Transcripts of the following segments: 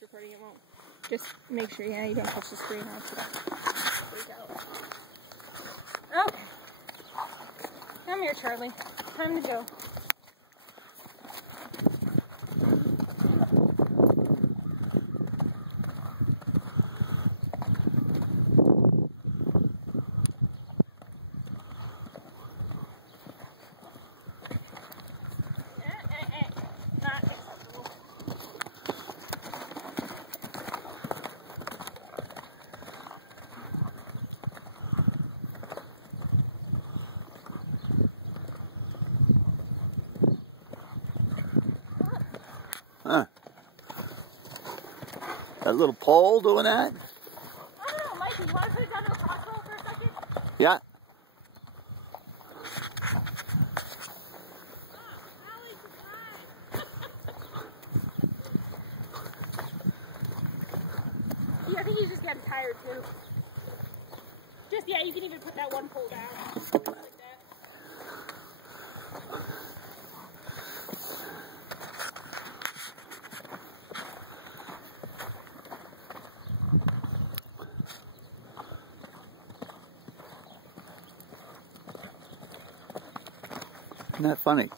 it's recording, it won't. Just make sure, you don't touch the screen or else it'll freak out. Okay. Come here, Charlie. Time to go. Not acceptable. Huh. That little pole doing that? I don't know, Mike, you want to put it down to a crossroad for a second? Yeah. Yeah, I think he's just getting tired too. You can even put that one pole down. Like that. Isn't that funny?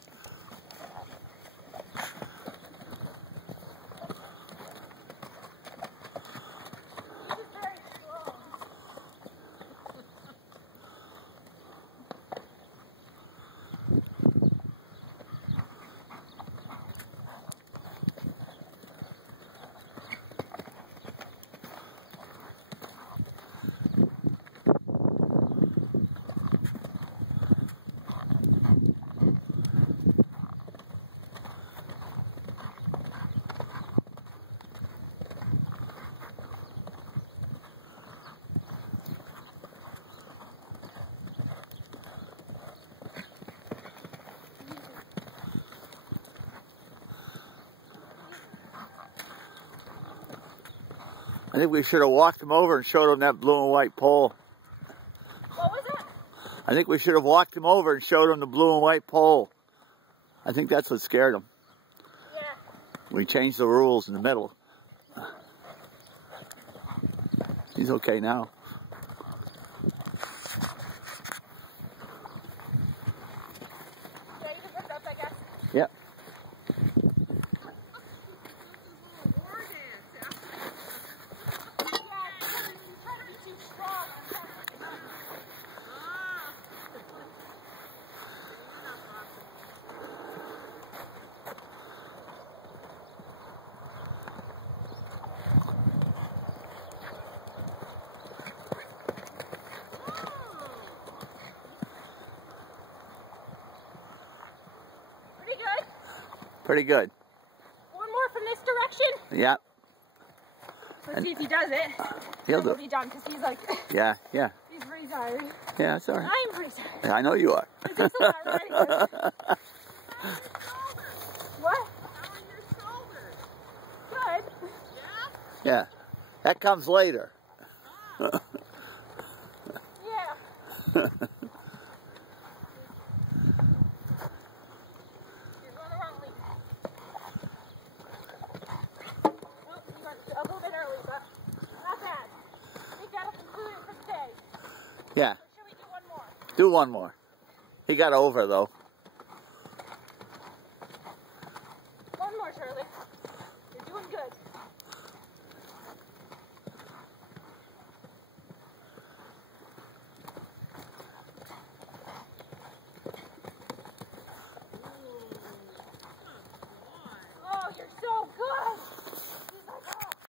I think we should have walked him over and showed him that blue and white pole. What was it? I think we should have walked him over and showed him the blue and white pole. I think that's what scared him. Yeah. We changed the rules in the middle. He's okay now. Yeah, you can pick up, I guess. Yep. Pretty good. One more from this direction? Yeah. Let's see if he does it. He'll be done because he's like... Yeah. He's pretty tired. Yeah, that's all right. I'm pretty tired. Yeah, I know you are. Is this the one already? What? How are your shoulders? Good. Yeah? Yeah. That comes later. Yeah. A little bit early, but not bad. I think that'll conclude it for today. Yeah. Or should we do one more? Do one more. He got over though.